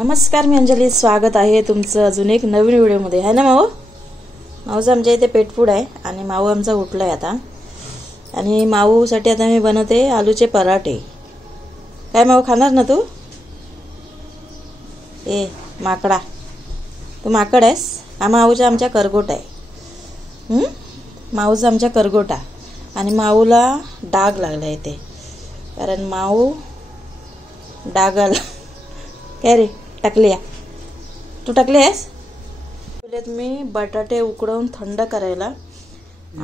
नमस्कार, मी अंजली. स्वागत आहे तुमचं अजून एक नवीन व्हिडिओमध्ये. आहे ना माऊ? माऊचं आमच्या इथे पेटफूड आहे आणि माऊ आमचा उठला आहे आता. आणि माऊसाठी आता मी बनवते आलूचे पराठे. काय माऊ, खाणार ना तू? ए माकडा, तू माकड आहेस? हा माऊचा आमच्या करगोट आहे. माऊचा आमच्या करगोटा. आणि माऊला डाग लागला इथे, कारण माऊ डागाला काय रे टाकली. तू टाकली आहेस? मी बटाटे उकडवून थंड करायला.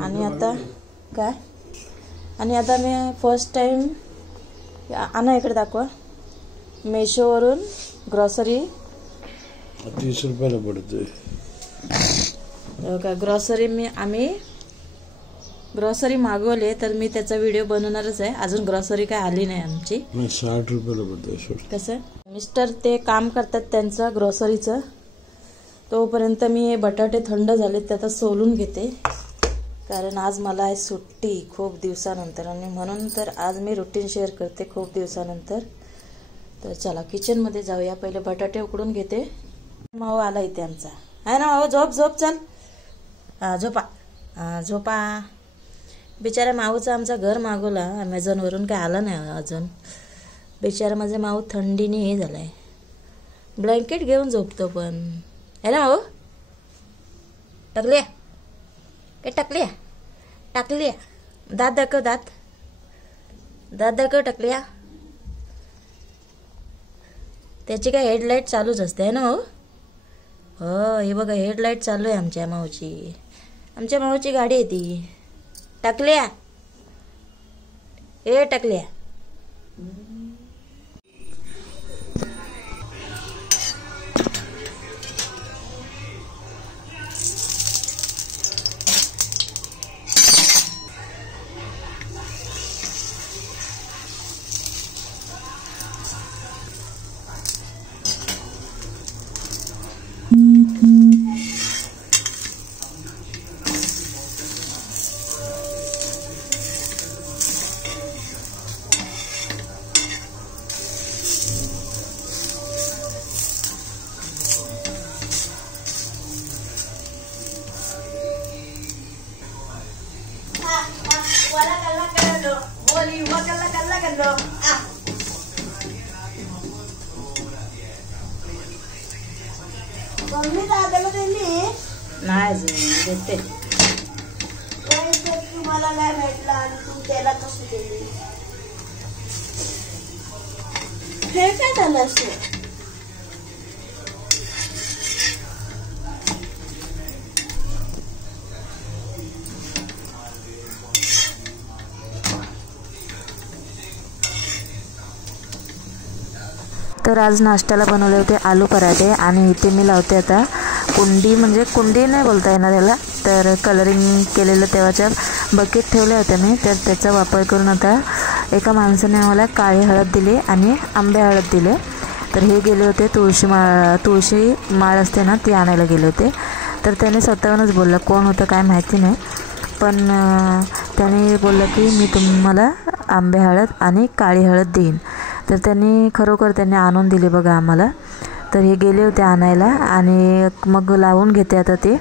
आणि आता काय, आणि आता मी फर्स्ट टाइम आणा इकडे दाखवा, मेशोवरून ग्रॉसरी 30 रुपयाला पडते का. आम्ही ग्रॉसरी मागवले, तर मी त्याचा व्हिडिओ बनवणारच आहे. अजून ग्रॉसरी काय आली नाही आमची. 60 रुपयाला पडते. कसं मिस्टर ते काम करतात त्यांचं ग्रॉसरीचं, तोपर्यंत मी हे बटाटे थंड झाले ते आता सोलून घेते, कारण आज मला आहे सुट्टी खूप दिवसानंतर. आणि म्हणून तर आज मी रुटीन शेअर करते खूप दिवसानंतर. तर चला किचनमध्ये जाऊया. पहिले बटाटे उकडून घेते. माऊ आला इथे आमचा. आहे ना माऊ? झोप झोप, चल झोपा झोपा. बिचारा माऊचं आमचं घर मागवला ॲमेझॉनवरून, काय आला नाही अजून. बिचारा माझे माऊ थंडीने हे झालं आहे, ब्लँकेट घेऊन झोपतो पण. आहे ना माऊ? टाकली काय? टाकली दात दाखव, दात दाखव. टाकली त्याची काय हेडलाईट चालूच असते. आहे ना माऊ? हो, हे बघा हेडलाईट चालू आहे आमच्या माऊची गाडी आहे ती. टाकल्या ए टाकल्या. नाही देते तुम्हाला नाही भेटला आणि तू त्याला कसं दिली? हे काय झालं असं? तर आज नाश्त्याला बनवले होते आलू पराठे. आणि इथे मी लावते आता कुंडी, म्हणजे कुंडी नाही बोलता येणार याला, तर कलरिंग केलेलं तेव्हाच्या बकेट ठेवल्या होत्या मी, तर त्याचा वापर करून आता एका माणसाने मला काळी हळद दिली आणि आंबे हळद दिले. तर हे गेले होते तुळशी माळ असते ना, ती आणायला गेले होते. तर त्याने स्वतःहूनच बोललं, कोण होतं काय माहिती नाही, पण त्याने बोललं की मी तुम्हाला आंबे हळद आणि काळी हळद देईन. तर त्यांनी आणून दिले बघा आम्हाला. तर हे गेले होते आणायला आणि मग लावून घेते आता ते.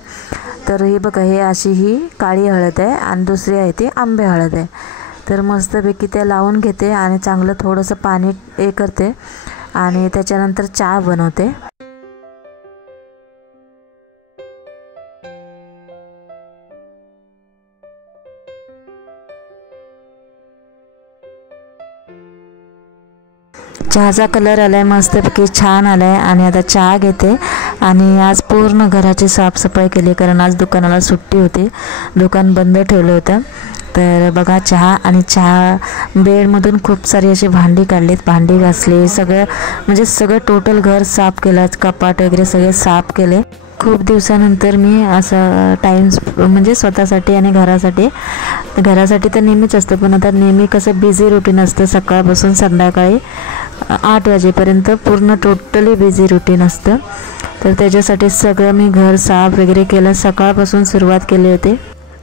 तर हे बघा, हे अशी ही काळी हळद आहे आणि दुसरी आहे ती आंबे हळद आहे. तर मस्तपैकी ते लावून घेते आणि चांगलं थोडंसं पाणी हे करते आणि त्याच्यानंतर चहा बनवते. चहाचा कलर आला आहे, मस्तपैकी छान आला आहे. आणि आता चहा घेते. आणि आज पूर्ण घराची साफसफाई केली, कारण आज दुकानाला सुट्टी होती, दुकान बंद ठेवलं होतं. तर बघा चहा बेडमधून खूप सारी अशी भांडी काढलीत, भांडी घासली, सगळं टोटल घर साफ केलं, कपाट वगैरे सगळे साफ केले. खूप दिवसानंतर मी असं टाईम म्हणजे स्वतःसाठी आणि घरासाठी तर नेहमीच असतं, पण आता नेहमी कसं बिझी रुटीन असतं, सकाळपासून संध्याकाळी 8 वाजेपर्यंत पूर्ण टोटली बिझी रुटीन असतं. तर त्याच्यासाठी सगळं मी घर साफ वगैरे केलं, सकाळपासून सुरुवात केली होती.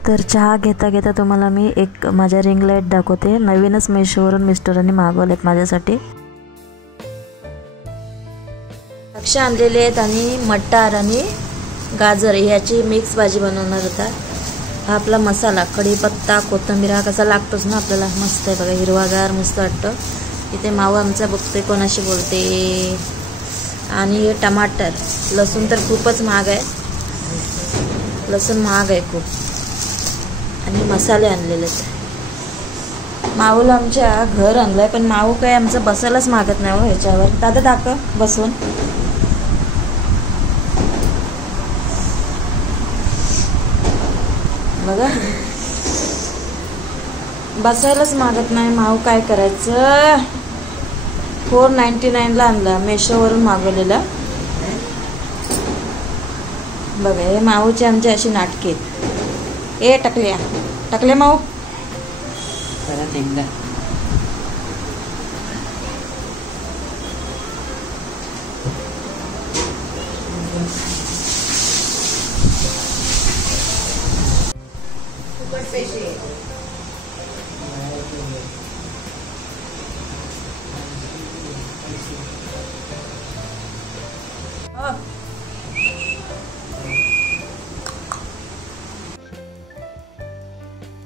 तर चहा घेता घेता तुम्हाला मी एक माझ्या रिंग लाईट दाखवते. नवीनच मेशोवरून मिस्टरांनी मागवलेत माझ्यासाठी. द्राक्ष आणलेले आहेत आणि मटार आणि गाजर ह्याची मिक्स भाजी बनवणार होता. हा आपला मसाला कढीपत्ता कोथिंबीर हा कसा लागतोच ना आपल्याला. मस्त आहे बघा, हिरवागार मस्त वाटतं. इथे माऊ आमचा बघतोय कोणाशी बोलते. आणि हे टमाटर, लसूण तर खूपच महाग आहे, लसूण महाग आहे खूप. आणि मसाले आणलेले आहेत. माऊला आमच्या घर आणलंय, पण माऊ काय आमचं बसायलाच मागत नाही हो ह्याच्यावर. दादा दाखव बसून. बघा बसायलाच मागत नाही माऊ. काय करायचं. 499ला आणला, मेशोवरून मागवलेला. बघा हे माऊची आमची अशी नाटके आहेत. ए टकल्या टकल्या माऊ परत एकदा.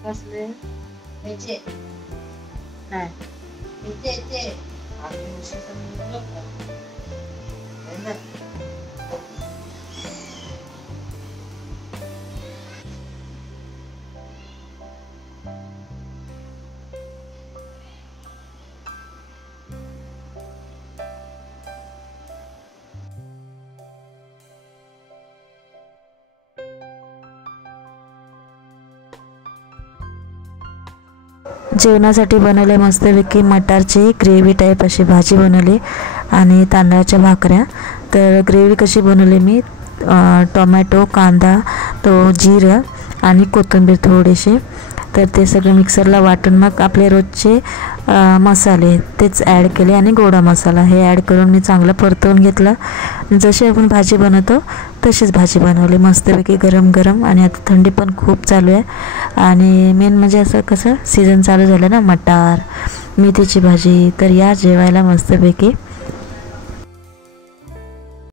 कसले ह्याचे नाही ह्याचे जेवणासाठी बनवले मस्तपैकी मटारची ग्रेव्ही टाईप अशी भाजी बनवली आणि तांदळाच्या भाकऱ्या. तर ग्रेव्ही कशी बनवली मी, टोमॅटो कांदा तो जिरं आणि कोथिंबीर थोडीशी, तर ते सगळं मिक्सरला वाटून मग आपले रोजचे मसाले तेच ॲड केले आणि गोडा मसाला हे ॲड करून मी चांगलं परतवून घेतलं. जशी आपण भाजी बनवतो तशीच भाजी बनवली मस्तपैकी गरम गरम. आणि आता थंडी पण खूप चालू आहे. आणि मेन म्हणजे असं कसं सीझन चालू झालं ना, मटार मेथीची भाजी. तर या जेवायला मस्तपैकी.